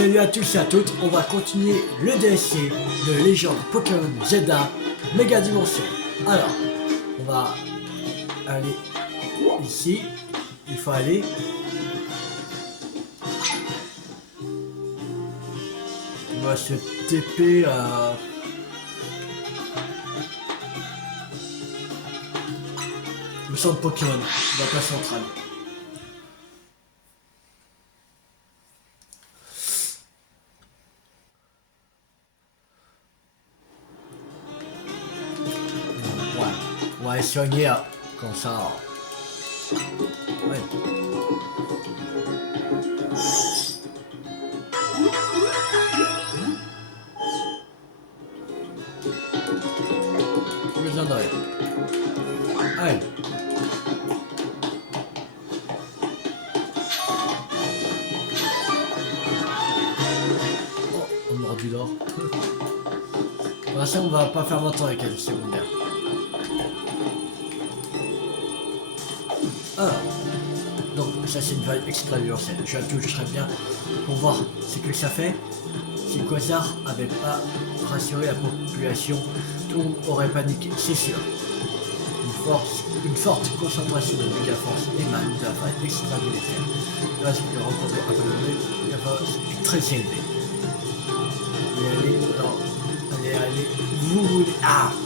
Salut à tous et à toutes, on va continuer le DLC de Légende Pokémon Zelda Méga Dimension. Alors, on va aller ici, il faut aller. On va se TP à... le centre Pokémon, la place centrale. On va les soigner comme ça. Ouais. Plus besoin de rien. Allez. Oh, on mord du d'or. Pour l'instant, on va pas faire longtemps avec elle secondaire. Alors, donc ça c'est une vague extra universelle. Je la toucherai bien pour voir ce que ça fait. Si Quasar avait pas rassuré la population, tout le monde aurait paniqué, c'est sûr. Une forte concentration de méga force émane de la vague extra militaire. Le risque de rencontrer un peu de la force est très élevé. Allez, vous voulez,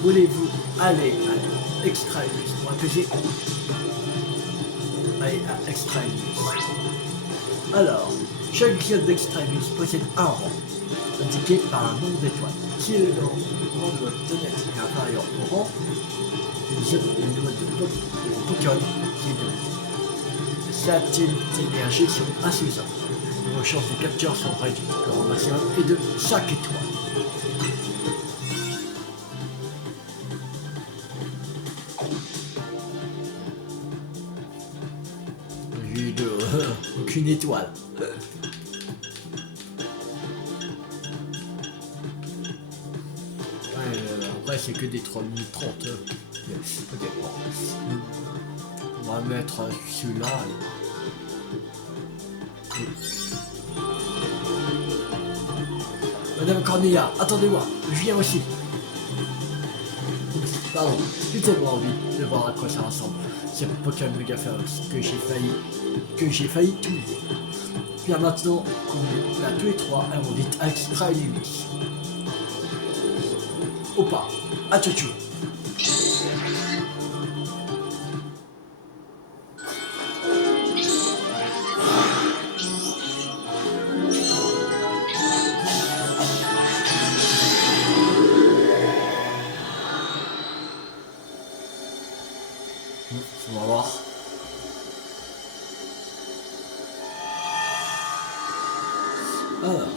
voulez-vous aller à extra universelle pour apaiser. Allez à Extrailus. Alors, chaque guilde d'Extrailus possède un rang, indiqué par un nombre d'étoiles. Si le rang de votre donnet est inférieur au rang, une zone de mode de Pokémon qui est de certaines énergies sont insuffisantes. Vos chances de capture sont réduites. Le rang maximum est de 5 étoiles. Aucune étoile. Après c'est que des 3030. Ok, bon. On va mettre celui-là. Madame Cornelia, attendez-moi, je viens aussi. Pardon, j'ai tellement envie de voir à quoi ça ressemble. C'est Pokémon Mega Ferox que j'ai failli tout oublier. Bien maintenant, on est là tous les trois et on dit Extra Illumis. Opa, à tchou. On va voir. Alors.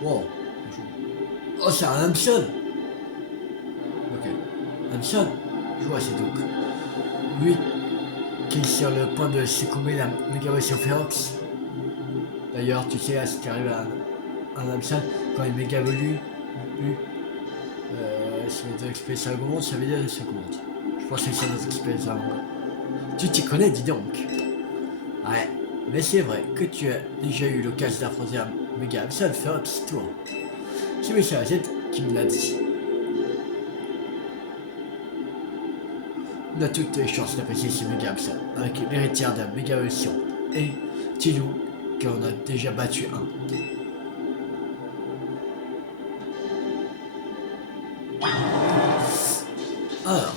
Wow. Oh, c'est un Hampson. Ok. Hampson. Je vois, c'est donc lui qui est sur le point de succomber à la méga-évolution Ferox. D'ailleurs, tu sais, ce qui arrive à un Hampson quand il méga-évolue. Ça veut dire XP seconde, ça veut dire une seconde. Je pense que c'est notre XP seconde. Tu t'y connais, dis donc. Ouais, mais c'est vrai que tu as déjà eu l'occasion d'affronter un méga Hampson Ferox, toi. C'est Monsieur Z qui me l'a dit. On a toutes les chances d'apprécier ce méga Hampson avec l'héritière d'un méga évolution et Tilou qui en a déjà battu un. Alors.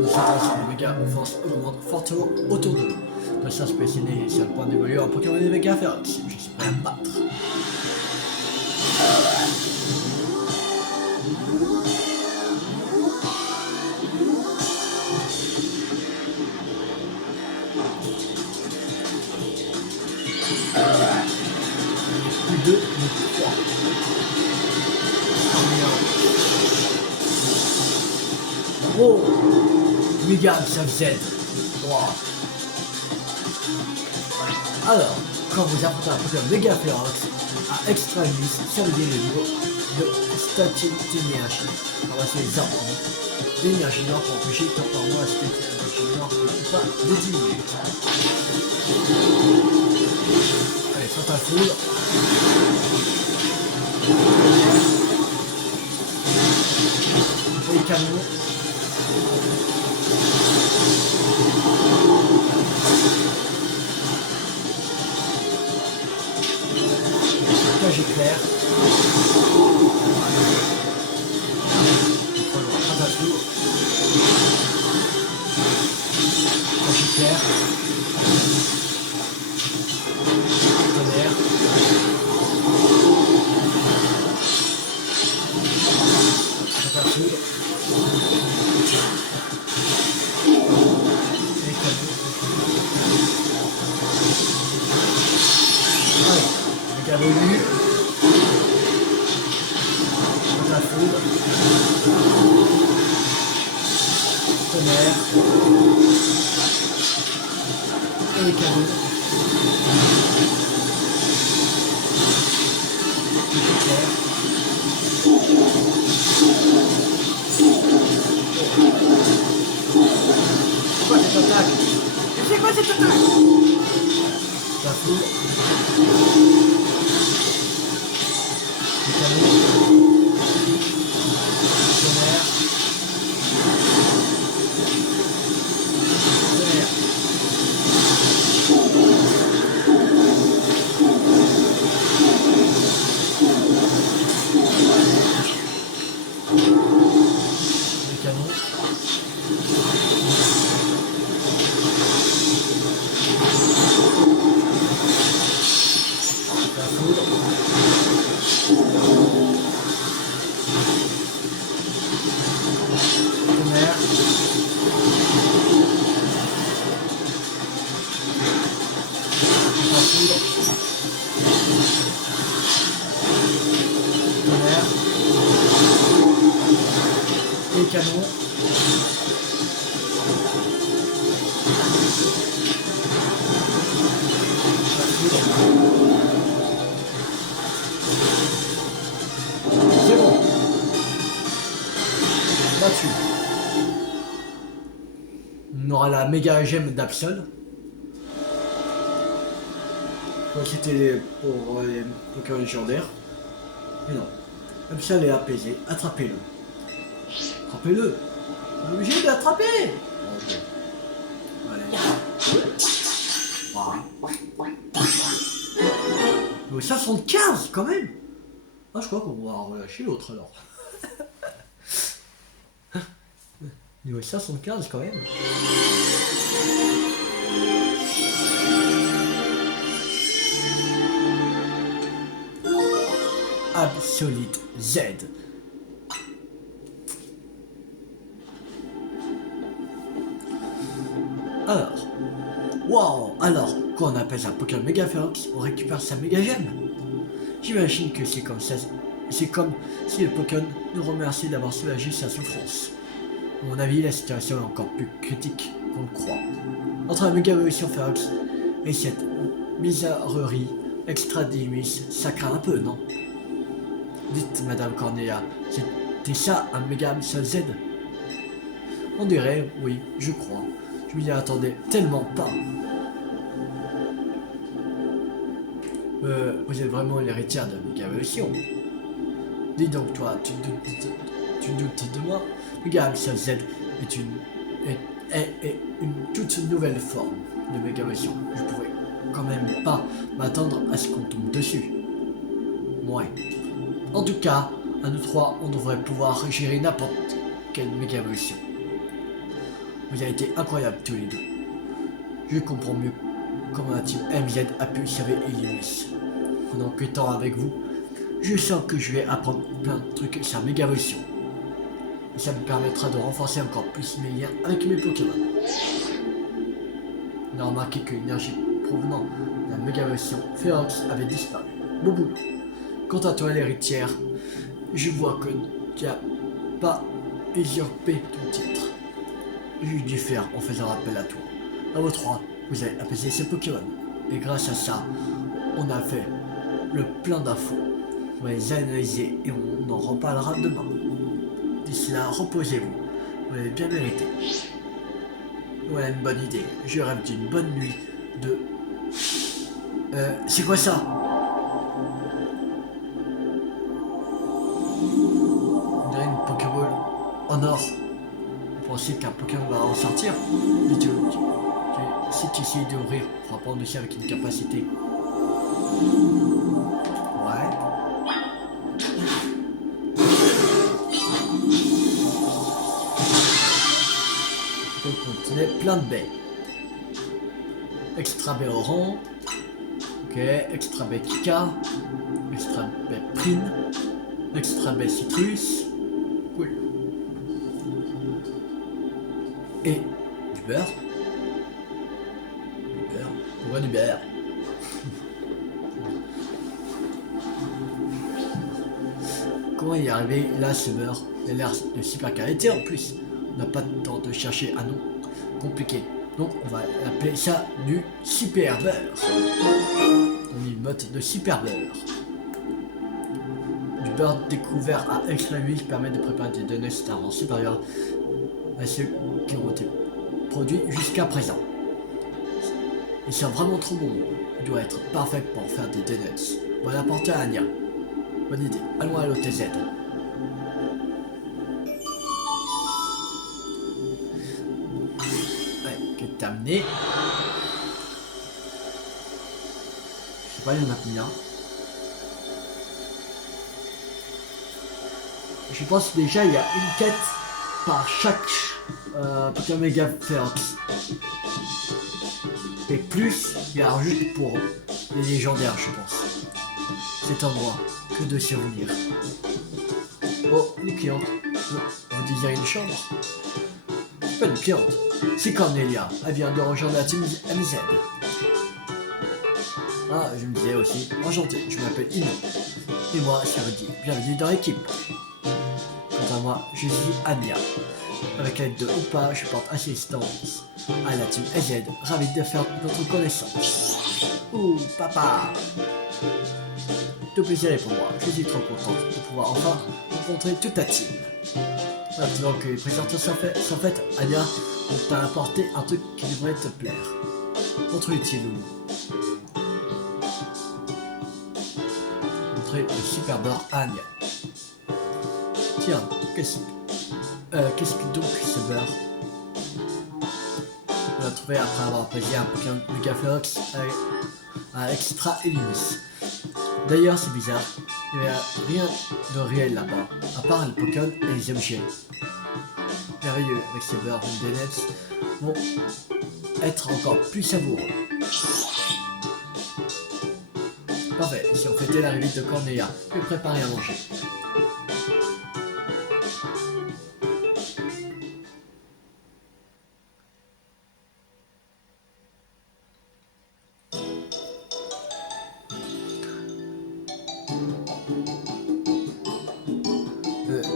La saturation des méga force augmente fortement autour de nous. Notre chance spécialisée est sur le point d'évoluer en Pokémon des méga Ferox. Je suis prêt à me battre. Plus 2, mais 3. Oh, Mégane, ça Z. Wow. Alors, quand vous affrontez un Pokémon méga féroce à extra limite, ça veut dire le niveau de statut d'énergie. Ramasser les arbres d'énergie nord pour empêcher temporairement la statut d'énergie nord de pas de diminuer. Allez, saute à foudre. Les canons. Cage éclair. Attention. Cage éclair. Tonnerre. Attention. Et canon. Allez, le gabelu. La foudre. Tonnerre. Et les canons. Éclair. Pourquoi cette attaque? C'est quoi cette attaque? La foudre. Les canons. Tonnerre. Tonnerre. Les canons. La foudre. Tonnerre. La foudre. Tonnerre. Et les canons. La foudre. C'est bon. Là-dessus. On aura la méga gemme d'Absol. C'était pour les Pokémon légendaires. Mais non. Absol est apaisé. Attrapez-le. Attrapez-le. On est obligé de l'attraper. Ok. Allez. Voilà. Mais 75 quand même. Ah, je crois qu'on va relâcher l'autre alors. Niveau 75 quand même. Absolute Z. Alors, waouh, alors, quand on appelle un Pokémon méga féroce, on récupère sa méga gemme. J'imagine que c'est comme ça, c'est comme si le Pokémon nous remercie d'avoir soulagé sa souffrance. À mon avis, la situation est encore plus critique qu'on le croit. Entre la méga évolution féroce et cette bizarrerie extra dimus, ça craint un peu, non? Dites, Madame Cornéa, c'était ça un méga Absol Z? On dirait, oui, je crois. Je m'y attendais tellement pas. Vous êtes vraiment l'héritière de la méga évolution. Dis donc, toi, tu doutes de moi? Méga Absol Z est une toute nouvelle forme de méga évolution. Je pouvais quand même pas m'attendre à ce qu'on tombe dessus. Ouais. En tout cas, à nous trois, on devrait pouvoir gérer n'importe quelle méga évolution. Vous avez été incroyables tous les deux. Je comprends mieux comment la team MZ a pu sauver Illumis. En enquêtant avec vous, je sens que je vais apprendre plein de trucs sur méga évolution. Et ça me permettra de renforcer encore plus mes liens avec mes Pokémon. On a remarqué que l'énergie provenant de la méga évolution féroce avait disparu. Bon boulot. Quant à toi, l'héritière, je vois que tu n'as pas usurpé ton titre. J'ai dû faire en faisant appel à toi. À vous trois, vous avez apaisé ces Pokémon. Et grâce à ça, on a fait le plein d'infos. On va les analyser et on en reparlera demain. D'ici là, reposez-vous. Vous l'avez bien mérité. Voilà une bonne idée. Je rêve d'une bonne nuit de... c'est quoi ça? On dirait une Pokéball en or. Vous pensez qu'un Pokémon va en sortir? Mais si tu essayes d'ouvrir, on va prendre aussi avec une capacité. Ouais. Donc on tenait plein de baies. Extra baie orange. Ok, extra baie Kika. Extra baie prime. Extra baie citrus. Cool. Et du beurre. Du beurre. Pourquoi du beurre? Comment y arriver là, ce beurre? Il a l'air de super qualité en plus. On n'a pas de temps de chercher un nom compliqué. Donc on va appeler ça du super beurre. On y note de super beurre. Du beurre découvert à extra huile permet de préparer des donuts d'un rang supérieur à ceux qui ont été produits jusqu'à présent. Ils sont vraiment trop bons. Il doit être parfait pour faire des donuts. On va l'apporter à Anya. Bonne idée. Allons à l'OTZ. Ouais, quête terminée. Je sais pas, il y en a combien. Je pense déjà il y a une quête par chaque Pokémon Mega Férox. Et plus, il y a juste pour les légendaires, je pense. Cet endroit, que de souvenirs. Oh, une cliente. Vous désirez une chambre? C'est pas une cliente. C'est Cornelia. Elle vient de rejoindre la team MZ. Ah, je me disais aussi. Enchanté, je m'appelle Ino. Et moi, ça veut dire bienvenue dans l'équipe. Quant à moi, je suis Anya. Avec l'aide de Oupa, je porte assistance à la team MZ. Ravi de faire notre connaissance. Ouh, papa! Tout plaisir est pour moi. Je suis trop contente de pouvoir enfin rencontrer toute ta team. Maintenant que les présentations sont faites, Anya, on t'a apporté un truc qui devrait te plaire. Montre utile, Loulou. Montrer le super beurre à Anya. Tiens, qu'est-ce que donc ce beurre? On l'a trouvé après avoir posé un Pokémon Mega Férox à Extra Illumis. D'ailleurs, c'est bizarre, il n'y a rien de réel là-bas, à part le Pokémon et les objets. Merveilleux, avec ces beurres de donuts vont être encore plus savoureux. Parfait, si on fêtait l'arrivée de Cornelia, je vais préparer à manger.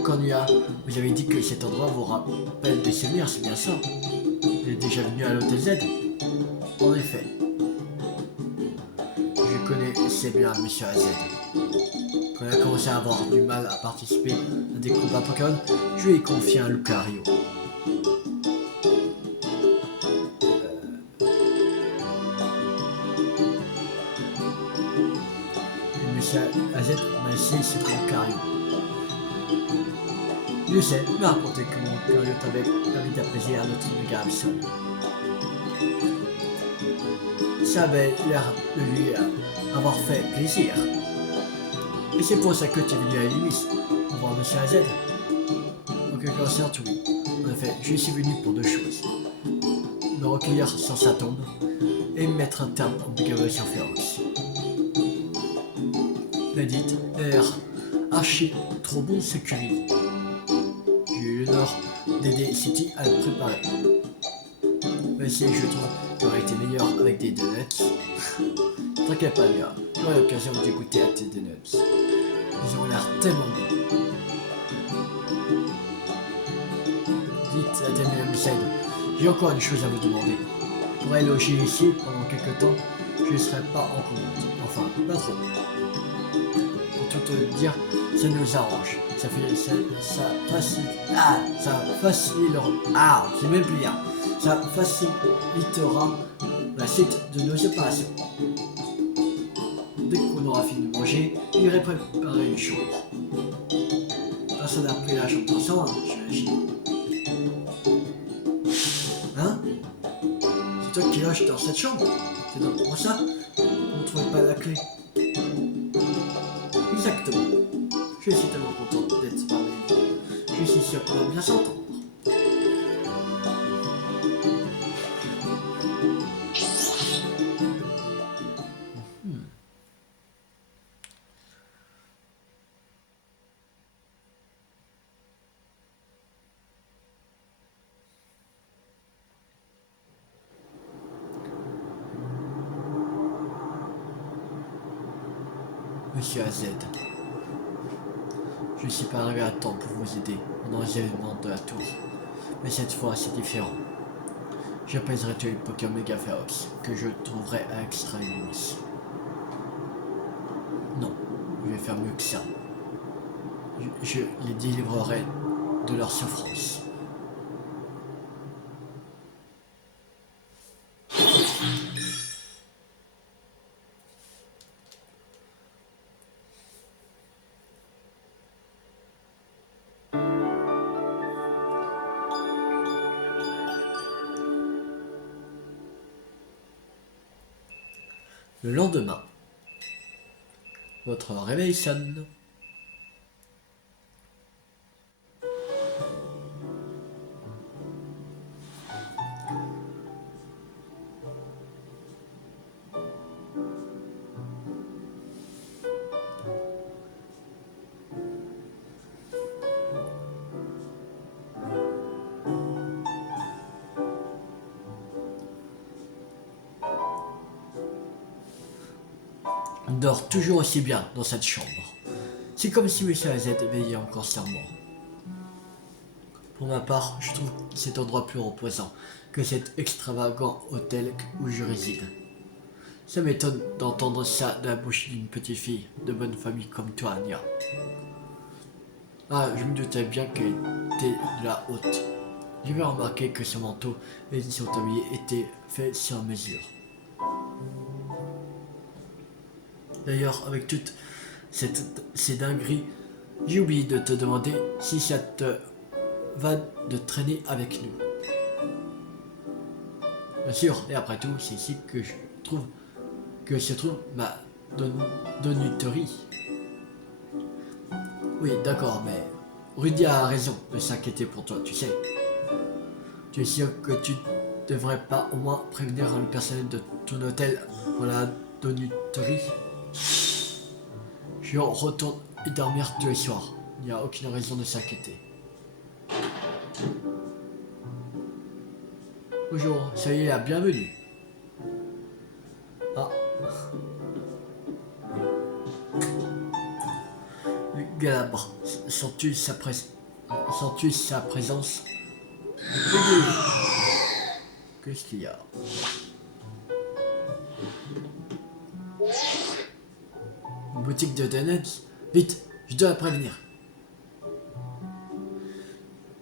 Cornelia, vous avez dit que cet endroit vous rappelle des souvenirs, c'est bien ça? Vous êtes déjà venu à l'Hôtel Z? En effet. Je connaissais bien Monsieur AZ. Quand il a commencé à avoir du mal à participer à des combats Pokémon, je lui ai confié un Lucario. Monsieur AZ m'a laissé ce Lucario. Je sais, il m'a raconté que mon Lucario t'avait permis d'apaiser un autre méga Absol. Ça avait l'air de lui avoir fait plaisir. Et c'est pour ça que tu es venu à Illumis, pour voir Monsieur AZ. En quelque sorte, oui. En effet, je suis venu pour deux choses. Me recueillir sur sa tombe et mettre un terme au Mégavotion Férox. L'édite est archi trop bon sécurisé. J'ai eu l'honneur d'aider City à le préparer. Mais si je trouve qu'il aurait été meilleur avec des donuts. T'inquiète pas, bien. J'aurai l'occasion de goûter à tes donuts. Ils ont l'air tellement bons. Dites à Daniel Moussed, j'ai encore une chose à vous demander. Pour aller loger ici pendant quelques temps, je je ne serai pas en commande. Enfin, pas trop. Pour tout te dire, ça nous arrange. Ça facilitera la suite de nos opérations. Dès qu'on aura fini de manger, il irait préparer une chambre. Personne n'a pris la chambre pour ça, j'imagine. Hein? C'est toi qui loges dans cette chambre? C'est donc pour ça qu'on ne trouvait pas la clé. Exactement. Je suis tellement content d'être parmi vous. Je suis sûr qu'on va bien s'entendre. Monsieur AZ, je suis pas arrivé à temps pour vous aider pendant les événements de la tour, mais cette fois c'est différent. J'apaiserai tous les Pokémon Mega Férox que je trouverai à Extrailus. Non, je vais faire mieux que ça. Je les délivrerai de leur souffrance. Le lendemain, votre réveil sonne. On dort toujours aussi bien dans cette chambre. C'est comme si M. AZ veillait encore sur moi. Pour ma part, je trouve cet endroit plus reposant que cet extravagant hôtel où je réside. Ça m'étonne d'entendre ça de la bouche d'une petite fille de bonne famille comme toi, Anya. Ah, je me doutais bien qu'elle était de la haute. J'avais remarqué que ce manteau et son tablier étaient faits sur mesure. D'ailleurs, avec toutes ces dingueries, j'ai oublié de te demander si ça te va de traîner avec nous. Bien sûr, et après tout, c'est ici que se trouve ma doniterie. Oui, d'accord, mais Rudy a raison de s'inquiéter pour toi, tu sais. Tu es sûr que tu devrais pas au moins prévenir le personnel de ton hôtel pour la doniterie? Je retourne y dormir tous les soirs. Il n'y a aucune raison de s'inquiéter. Bonjour, soyez la bienvenue. Ah. Galabre, sens-tu sa présence? Qu'est-ce qu'il y a? Une boutique de donuts? Vite, je dois la prévenir.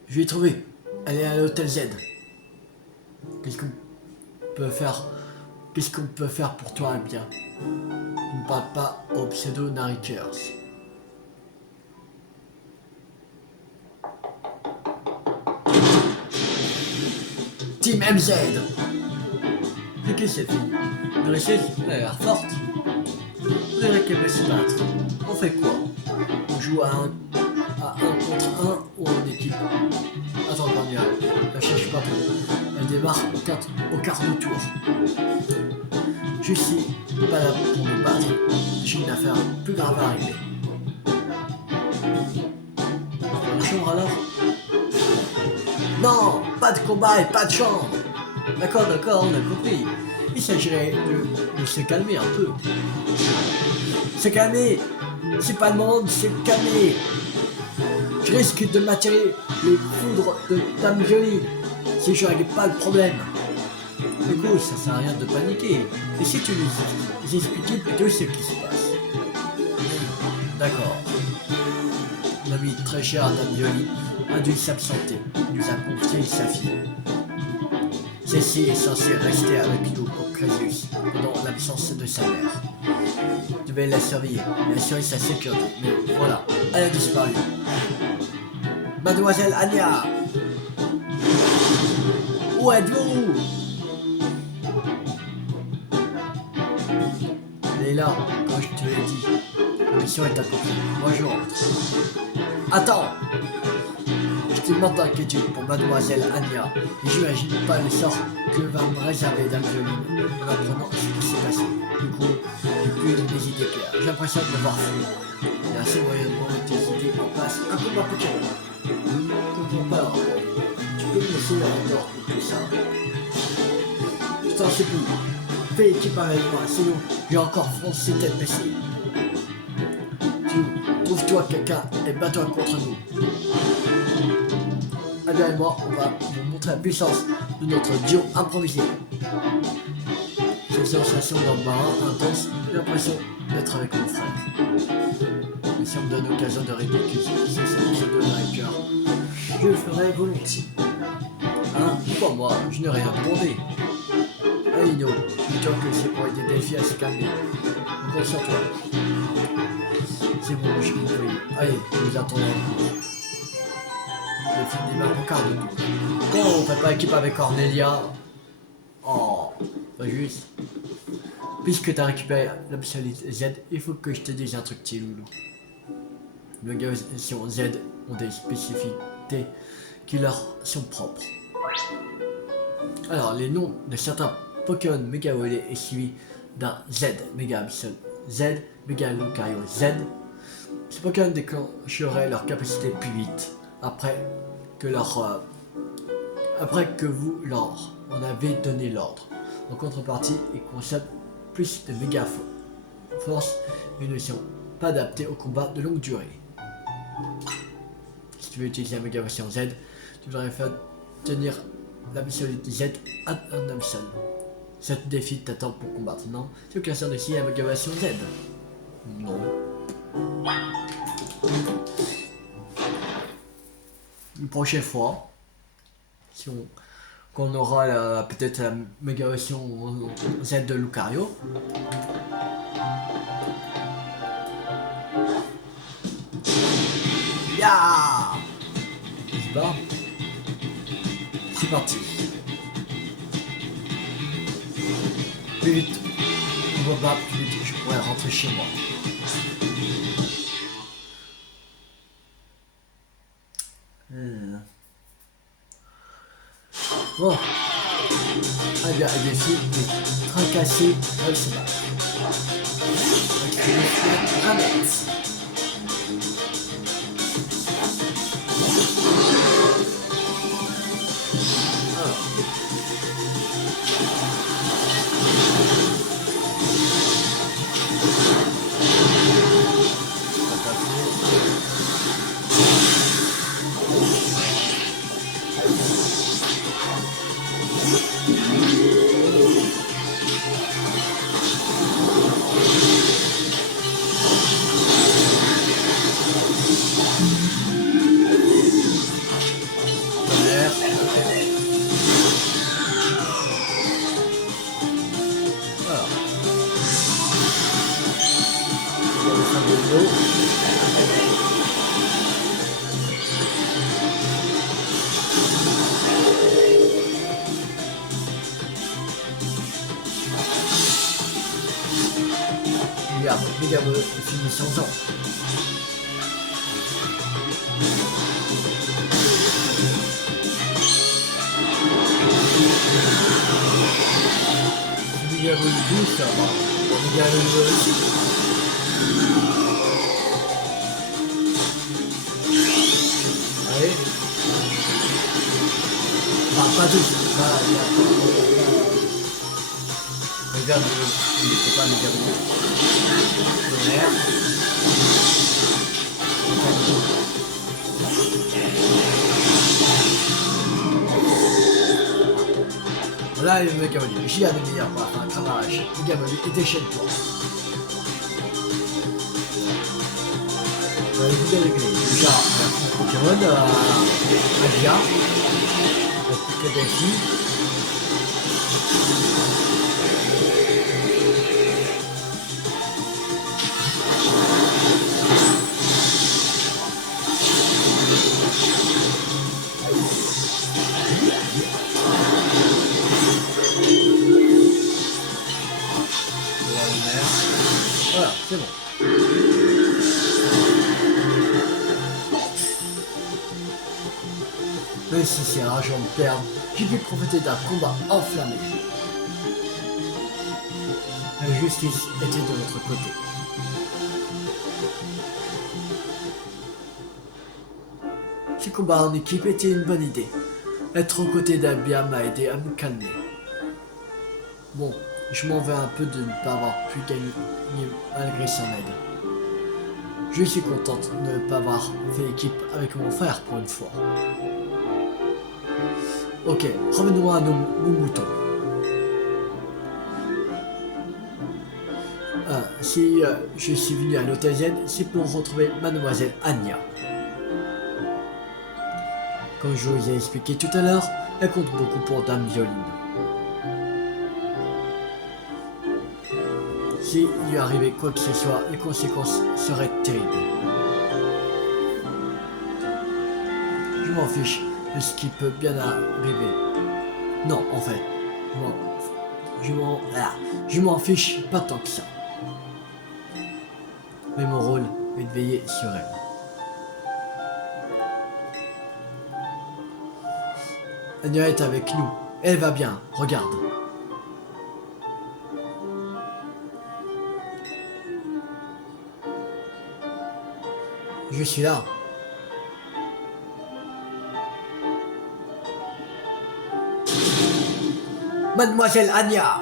Je l'ai trouvée. Elle est à l'hôtel Z. Qu'est-ce qu'on peut faire pour toi, eh bien? Ne parle pas aux pseudo-narrateurs. Team MZ. C'est qui cette fille? Dressée, elle a l'air forte. On dirait qu'elle veut se battre. On fait quoi? On joue à un contre un ou en équipe? Attends, Daniel, ne cherche pas trop. Elle démarre au quart de tour. Je suis pas là pour me battre. J'ai une affaire plus grave à régler. La chambre alors? Non, pas de combat et pas de chambre. D'accord, on a compris. Il s'agirait de se calmer un peu. Se calmer. C'est pas le moment de se calmer. Je risque de m'attirer les foudres de Dame Jolie si je règle pas le problème. Du coup, ça sert à rien de paniquer. Et si tu nous expliquais plutôt ce qui se passe. D'accord. L'ami très cher d'Anjoli a dû s'absenter. Il nous a confié sa fille. Celle-ci est censée rester avec nous au Crésus pendant l'absence de sa mère. Je devais la surveiller et assurer sa sécurité. Mais voilà, elle a disparu. Mademoiselle Anya! Où êtes-vous? Elle est là, comme je te l'ai dit. La mission est accomplie. Bonjour. Attends! Je te demande d'inquiétude pour Mademoiselle Anya. Et j'imagine pas le sort que va me réserver Dame en apprenant ce qui s'est passé. Du coup, j'ai plus mes idées claires. J'ai l'impression de l'avoir fait. Il y a assez moyennement de tes idées en place un peu ma Pokémon. Je ne comprends pas. Tu peux me laisser en dehors de tout ça. Je t'en supplie. Fais équipe avec moi, sinon j'ai encore foncé tête baissée. Trouve-toi quelqu'un et bats-toi contre nous. Anya et moi, on va vous montrer la puissance de notre duo improvisé. Cette sensation d'embarras intense, j'ai l'impression d'être avec mon frère. Et si on me donne l'occasion de ridiculiser cette pseudo de cœur, je le ferai volontiers. Hein? Pas moi, je n'ai rien demandé. Allez Ino, dis-toi que c'est pour aider Delphi à se calmer. On compte sur toi. C'est bon, j'ai compris. Allez, nous attendons. Le film des mains au quart de tour. Bon, on fait pas équipe avec Cornelia. Oh, pas juste. Puisque tu as récupéré l'Absolute Z, il faut que je te dise un truc, petit loulou. Les méga-versions Z ont des spécificités qui leur sont propres. Alors, les noms de certains Pokémon méga volés est suivi d'un Z, méga Absol Z, méga Lucario Z. Ces Pokémon déclencheraient leur capacité plus vite après que vous leur en avez donné l'ordre. En contrepartie, ils consomment plus de méga force et ne sont pas adaptés au combat de longue durée. Si tu veux utiliser la méga version Z, tu devrais faire tenir l'Absolute Z à un homme seul. Ce défi t'attend pour combattre, non? C'est occasion d'essayer la méga version Z. Non. Une prochaine fois, si qu'on aura peut-être la méga version Z de Lucario. Ya! C'est parti. Plus vite. On va pas plus vite, je pourrais rentrer chez moi. Bon. Ah bien, elle décide de tracasser elle se bat. Regarde le film de 100 ans. Regarde le bus, ça va. Regarde le aussi. Allez. Pas tous. Regarde, il ne faut pas regarder. là, le mec a dit, j'y ai des meilleurs, enfin, camarage. Le gars m'a dit, et déchaîne-toi. Vous avez déjà Pokémon, Adia, Kadaki. Voilà, c'est bon. Même si c'est rageant de perdre, j'ai pu profiter d'un combat enflammé. La justice était de notre côté. Ce combat en équipe était une bonne idée. Être aux côtés d'Abia m'a aidé à me calmer. Bon, je m'en vais un peu de ne pas avoir pu gagner malgré son aide. Je suis contente de ne pas avoir fait équipe avec mon frère pour une fois. Ok, revenons à nos moutons. Si je suis venu à l'Hôtel Zen, c'est pour retrouver Mademoiselle Anya. Comme je vous ai expliqué tout à l'heure, elle compte beaucoup pour Dame Violine. S'il lui arrivait quoi que ce soit, les conséquences seraient terribles. Je m'en fiche de ce qui peut bien arriver. Non, en fait, je m'en fiche pas tant que ça. Mais mon rôle est de veiller sur elle. Anya est avec nous. Elle va bien, regarde. Je suis là. Mademoiselle Anya!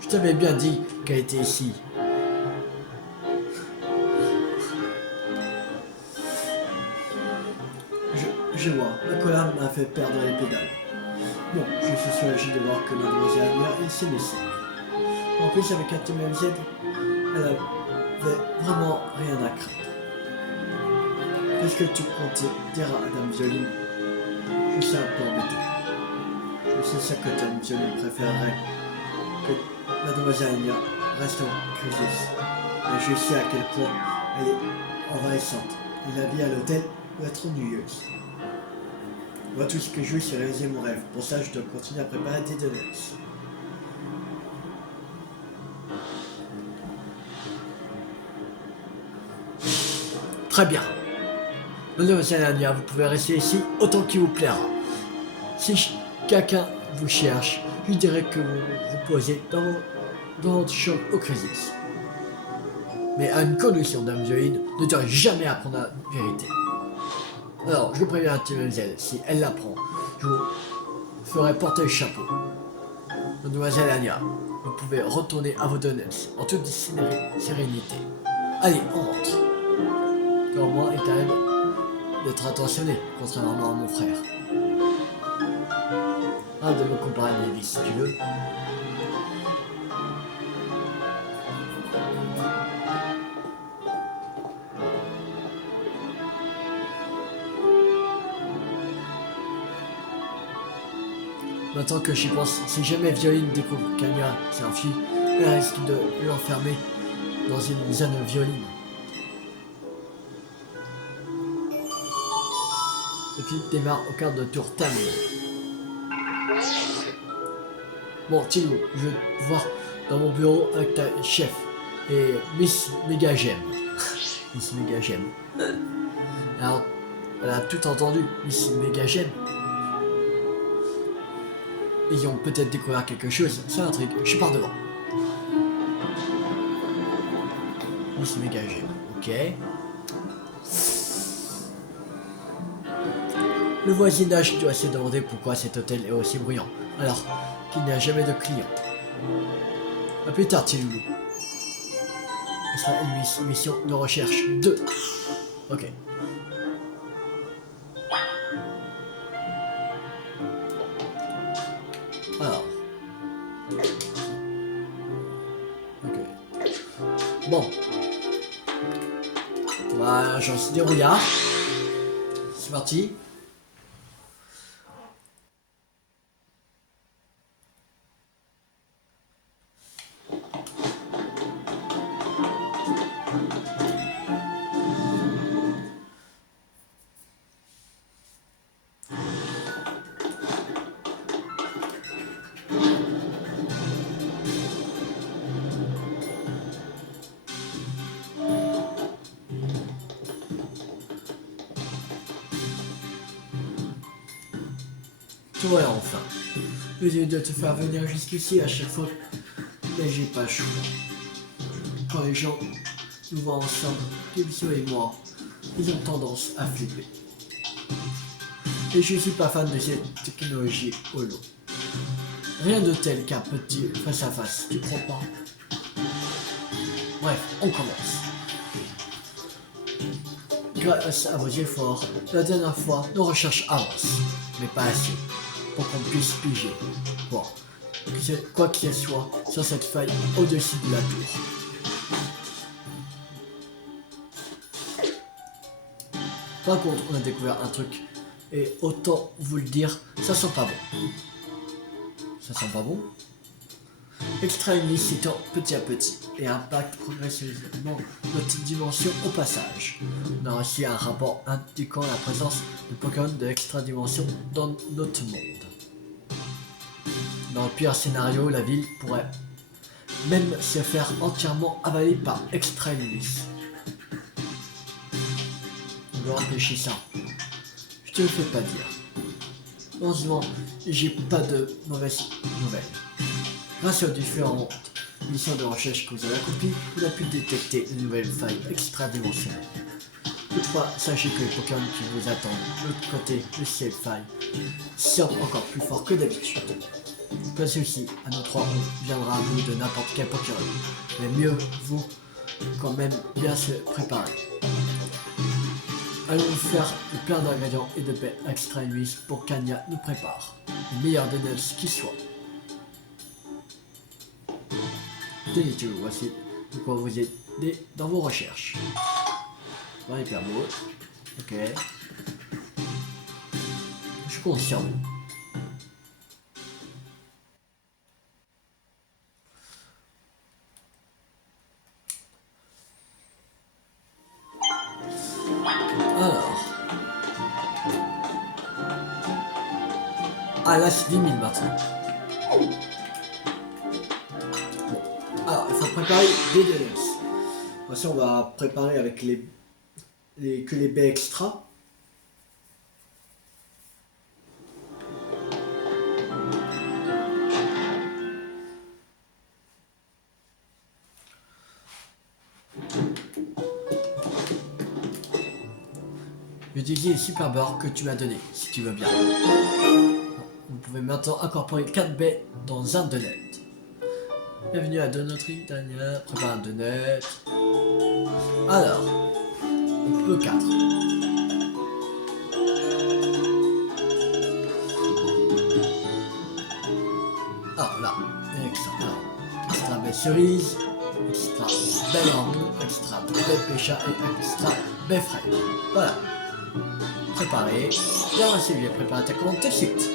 Je t'avais bien dit qu'elle était ici. Je vois, la colère m'a fait perdre les pédales. Bon, je suis soulagé de voir que Mademoiselle Anya est ses laissée. En plus, avec un TMZ, elle avait vraiment rien à craindre. Qu'est-ce que tu comptes dire à Dame Violine? Je suis un peu embêté. Je sais que Dame Violine préférerait que Mademoiselle Anya reste en crisis. Mais je sais à quel point elle est envahissante. Et la vie à l'hôtel doit être ennuyeuse. Moi, tout ce que je veux, c'est réaliser mon rêve. Pour ça, je dois continuer à préparer des donuts. Très bien. Mademoiselle Anya, vous pouvez rester ici autant qu'il vous plaira. Si quelqu'un vous cherche, je dirais que vous vous posez dans votre chambre au crisis. Mais à une condition, Dame Violine, ne doit jamais apprendre la vérité. Alors, je préviens à Mademoiselle, si elle l'apprend, je vous ferai porter le chapeau. Mademoiselle Anya, vous pouvez retourner à vos donuts en toute sérénité. Allez, on rentre. Au moins, il t'arrive d'être attentionné, contrairement à mon frère. Arrête de me comparer à Nelly, si tu veux. Maintenant que j'y pense, si jamais Violine découvre qu'Anya s'est enfuie, elle risque de l'enfermer dans une zone violine. Le film démarre au quart de tour terminé. Bon, Tilo, je vais te voir dans mon bureau avec ta chef et Miss Megagem. Miss Megagem. Alors, elle a tout entendu, Miss Megagem. Ils ont peut-être découvert quelque chose, ça intrigue, je pars devant. Miss Megagem, ok. Le voisinage doit se demander pourquoi cet hôtel est aussi bruyant, alors qu'il n'y a jamais de clients. A plus tard, Tiloulou. Ce sera une mission de recherche 2. Ok. Bon. Bah, j'en suis dérouillard. C'est parti. Te voilà enfin. Désolé de te faire venir jusqu'ici à chaque fois, mais j'ai pas le choix. Quand les gens nous voient ensemble, Kibsio et moi, ils ont tendance à flipper. Et je suis pas fan de cette technologie holo. Rien de tel qu'un petit face à face, tu crois pas? Bref, on commence. Grâce à vos efforts, la dernière fois, nos recherches avancent, mais pas assez, pour qu'on puisse piger. Bon, quoi qu'il soit, sur cette faille au-dessus de la tour. Par contre, on a découvert un truc, et autant vous le dire, ça sent pas bon. Ça sent pas bon? Extra-Uni s'étend petit à petit et impacte progressivement notre dimension au passage. On a aussi un rapport indiquant la présence de Pokémon de l'extra-dimension dans notre monde. Dans le pire scénario, la ville pourrait même se faire entièrement avaler par Extra-Unis. On doit empêcher ça. Je te le fais pas dire. Heureusement, j'ai pas de mauvaises nouvelles. Grâce aux différentes missions de recherche que vous avez accomplies, on a pu détecter une nouvelle faille extra-dimensionnelle. Toutefois, sachez que les Pokémon qui vous attendent de l'autre côté de ces failles seront encore plus forts que d'habitude. Pas souci, à nos trois, on viendra à bout de n'importe quel Pokémon. Mais mieux vaut quand même bien se préparer. Allons faire le plein d'ingrédients et de paix extra nuits pour qu'Anya nous prépare. Le meilleur des nuts qui soit. Tenez-vous, voici de quoi vous aider dans vos recherches. Bon, hyper beau. Ok. Je suis conscient. Alors. Ah là c'est 10 000 maintenant. Alors, il faut préparer des DNS. Voici, on va préparer avec que les baies extra. J'utilise les super bars que tu m'as donné, si tu veux bien. Vous pouvez maintenant incorporer 4 baies dans un donut. Bienvenue à Donuterie Dania, prépare un donut. Alors, on peut 4. Ah là, extra baie cerise, extra baie marron, extra baie pécha et extra baie fraise. Voilà. Préparé. Bien, c'est bien, prépare ta commande tout de suite.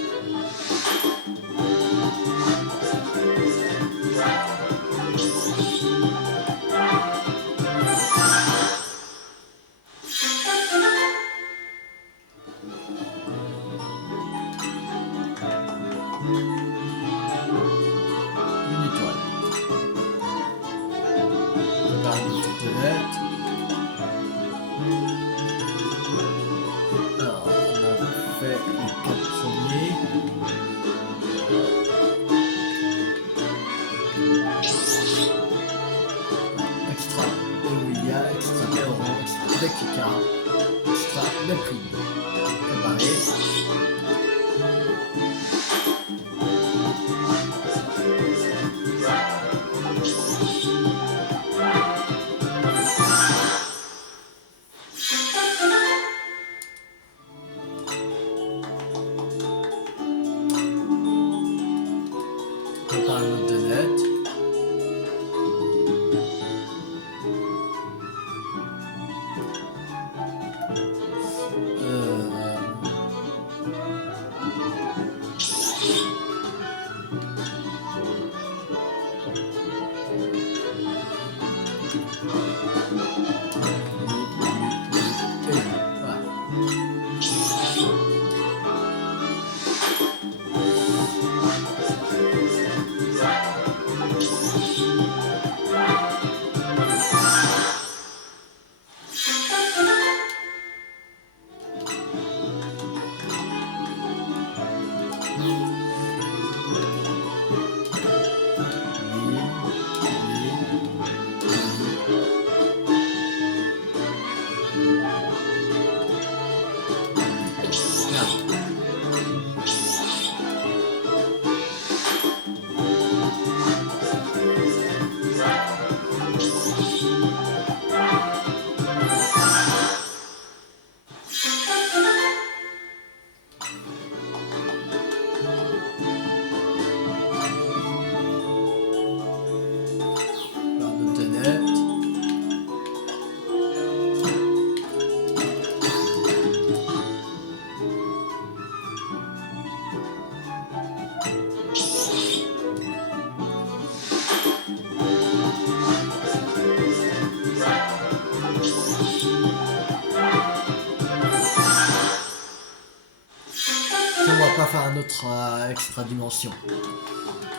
un autre extra dimension.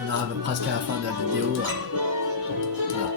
On arrive presque à la fin de la vidéo. Voilà.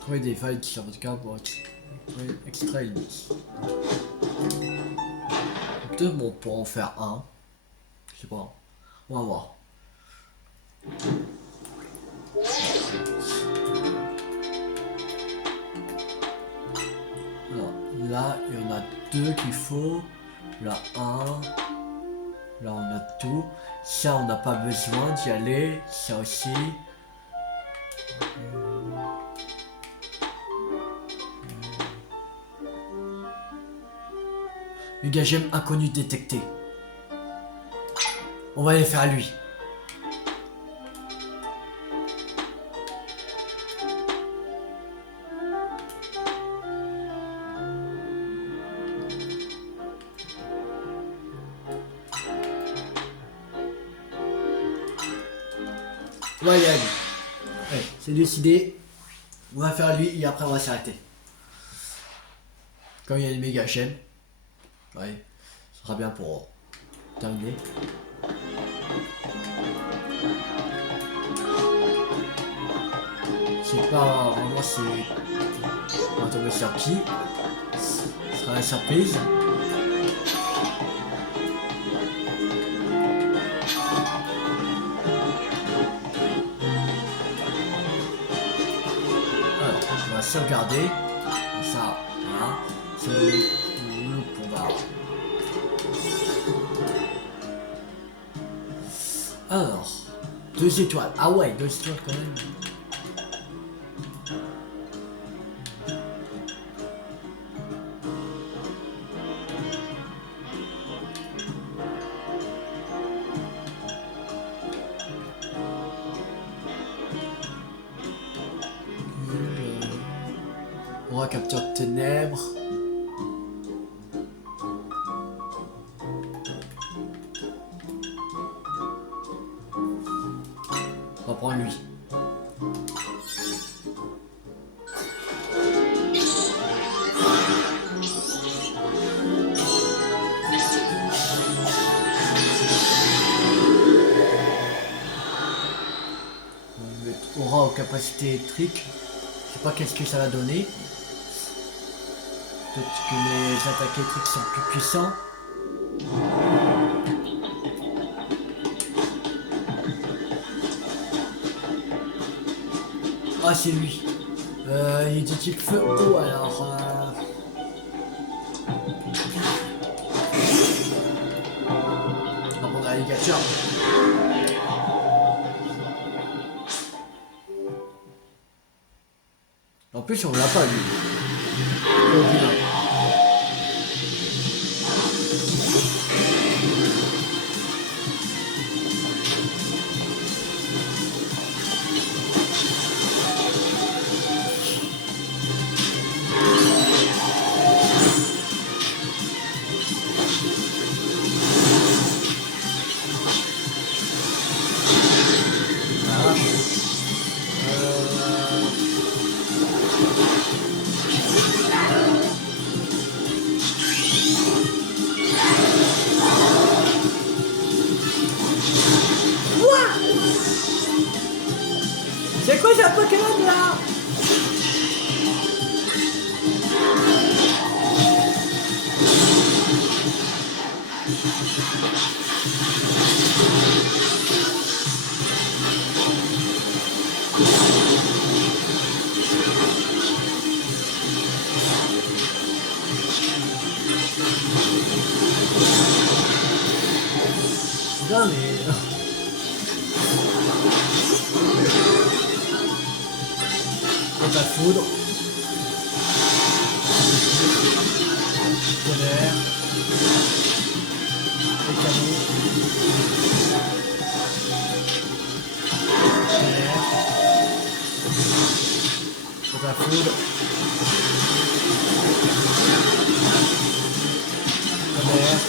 Trouver des failles sur votre carte pour extraire limite. Peut-être bon pour en faire un. Je sais pas. On va voir. Alors, là, il y en a deux qu'il faut. Là, un. Là, on a tout. Ça, on n'a pas besoin d'y aller. Ça aussi. Mégagemme inconnu détecté. On va aller faire à lui. On va y aller. Ouais, c'est décidé. On va faire à lui et après on va s'arrêter. Quand il y a des méga chaînes. Ouais, ce sera bien pour terminer. C'est pas vraiment si on va tomber sur qui. Ce sera la surprise. Alors, on va sauvegarder. Ça, voilà. C'est le pour voir. Alors, 2 étoiles. Ah ouais, 2 étoiles quand même. Aura capture de ténèbres. On va prendre lui. Aura aux capacités électriques. Je sais pas qu'est-ce que ça va donner. Peut-être que les attaques électriques sont plus puissants. Ah, c'est lui. Il est de type feu eau alors. On va prendre la ligature. En plus, on l'a pas lui. Putain, mais... Et pas foudre. Tonnerre. Et canon. Tonnerre. Et pas foudre. Tonnerre.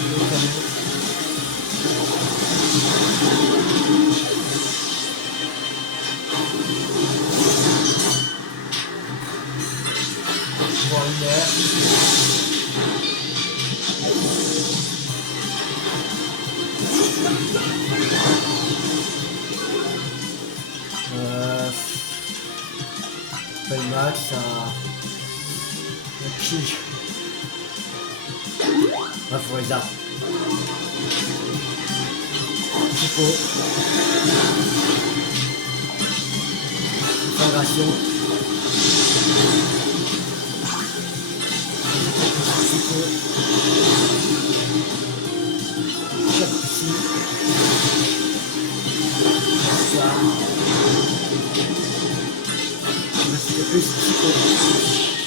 Et canon. Max, un pige. La Foreza. Chico. Intégration. Chico. Chapuissi. Ça. Plus Chico.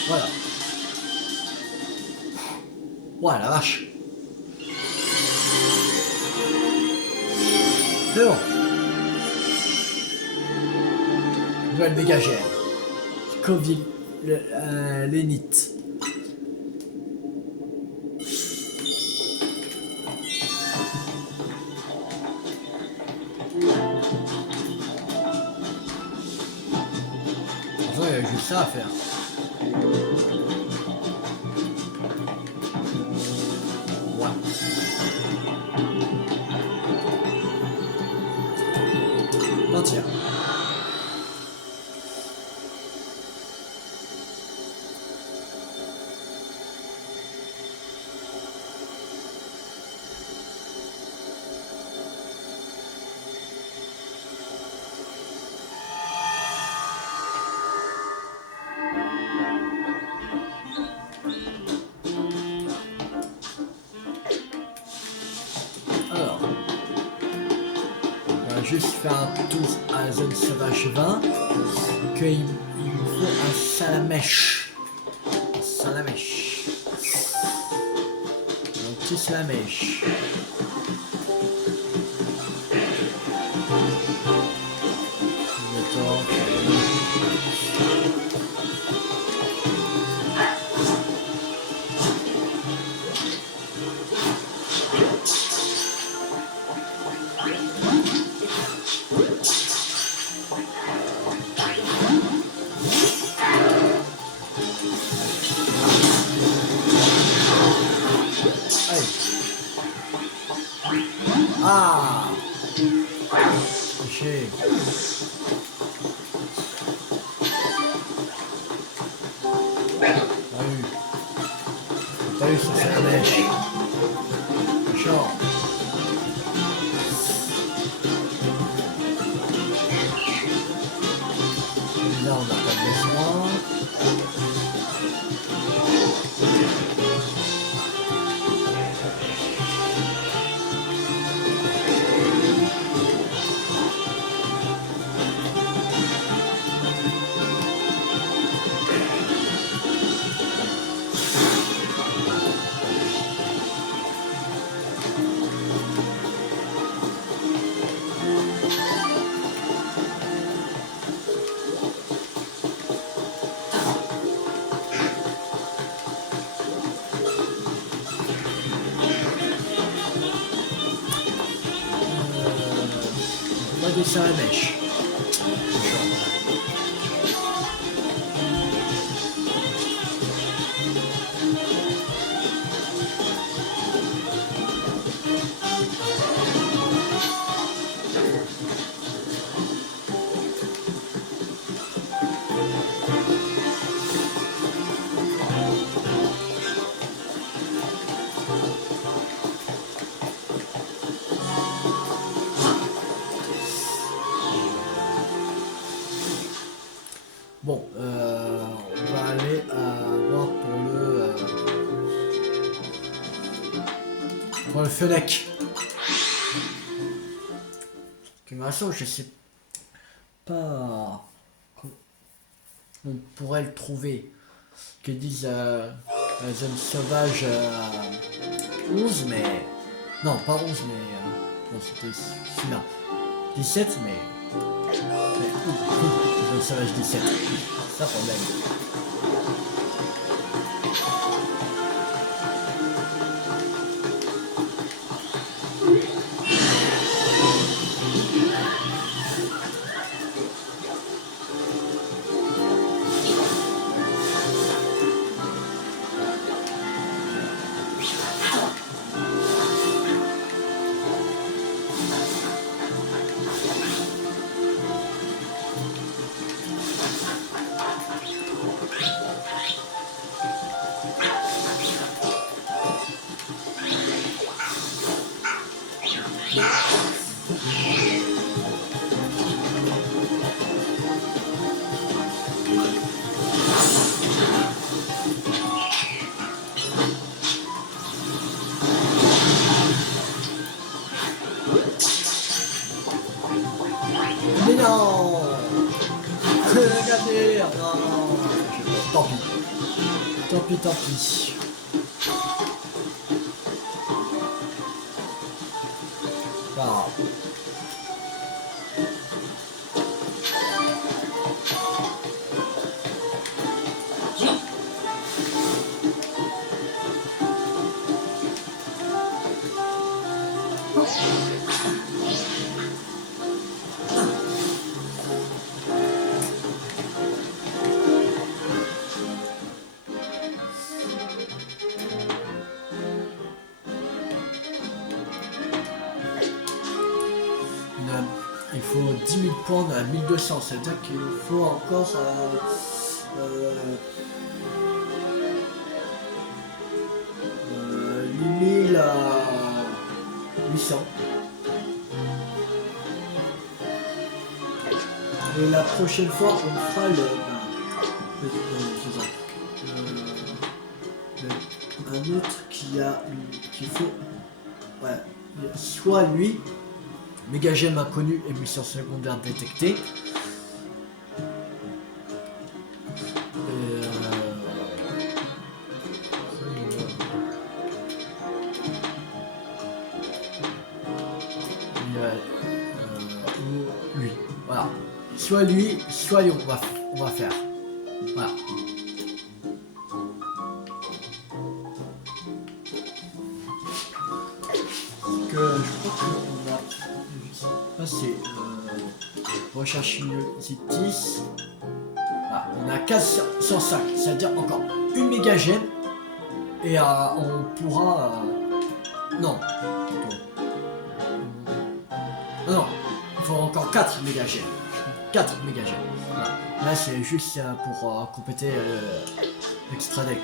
Voilà. Ouais, la vache. C'est bon. Nouvelle mégagère. Coville, l'énite. Il y a juste ça à faire. Ouais. Non, tiens. Alors, on va juste faire un tour à la zone sauvage 20. Qu'il me faut un salamèche. Un salamèche. Un petit salamèche. Ah, touché. T'as eu ça, c'est la mèche. Méchant. Là, on n'a pas de baissement. On va descendre la mèche. pour le Fennec. De toute façon, je sais pas. On pourrait le trouver. Que disent la zone sauvage 11, mais. Non, pas 11, mais. Non, c'était celui-là. 17, mais. Zone sauvage 17. C'est ça le problème. Mais non. Regardez. Non. Tant pis. Tant pis, tant pis. Ah. Il faut 10 000 points, on a 1200, c'est-à-dire qu'il faut encore 8800. Et la prochaine fois, on fera un autre qu'il faut, ouais, soit lui. Méga gemme inconnu et mission secondaire détectée. Lui. Voilà. Soit lui, soit lui, on va faire. Voilà. Donc, je crois qu'on a. Ça c'est recherche Inusitis. Ah, on a 405, c'est-à-dire encore une méga gemme et on pourra. Non. Non, il faut encore 4 méga gemmes. 4 méga gemmes. Voilà. Là c'est juste pour compléter l'extra dex.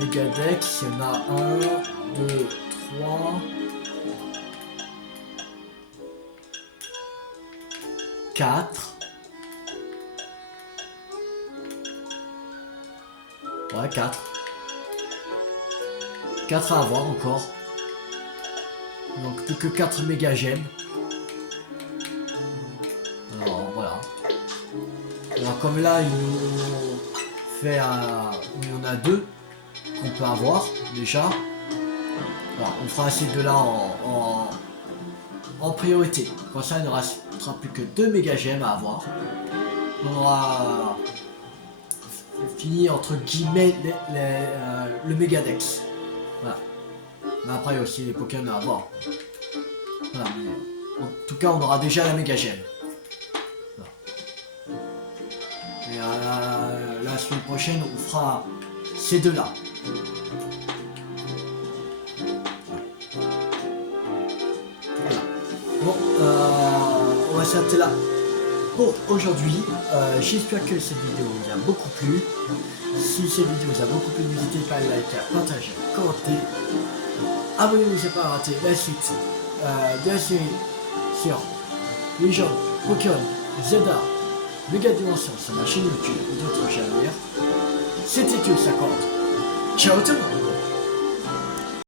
Megadex, il y en a 1, 2, 3, 4. Ouais, 4. 4 à avoir encore. Donc plus que 4 méga gemmes. Alors voilà. Alors comme là il nous fait il y en a 2 qu'on peut avoir déjà. Alors, on fera ces deux là en priorité. Comme ça il ne restera plus que 2 méga gemmes à avoir. On aura fini entre guillemets le Megadex. Voilà. Mais après il y a aussi les Pokémon à avoir. Voilà. En tout cas on aura déjà la méga gemme. Voilà. Et la semaine prochaine on fera ces deux là. Bon, on va s'arrêter là pour aujourd'hui. J'espère que cette vidéo vous a beaucoup plu. Si cette vidéo vous a beaucoup plu, n'hésitez pas à liker, à partager, à commenter. Abonnez-vous si pas raté la suite de la série sur les gens Pokémon Zelda Méga Dimension sur ma chaîne YouTube ou d'autres chaînes. C'était que 50. Ciao tout le monde.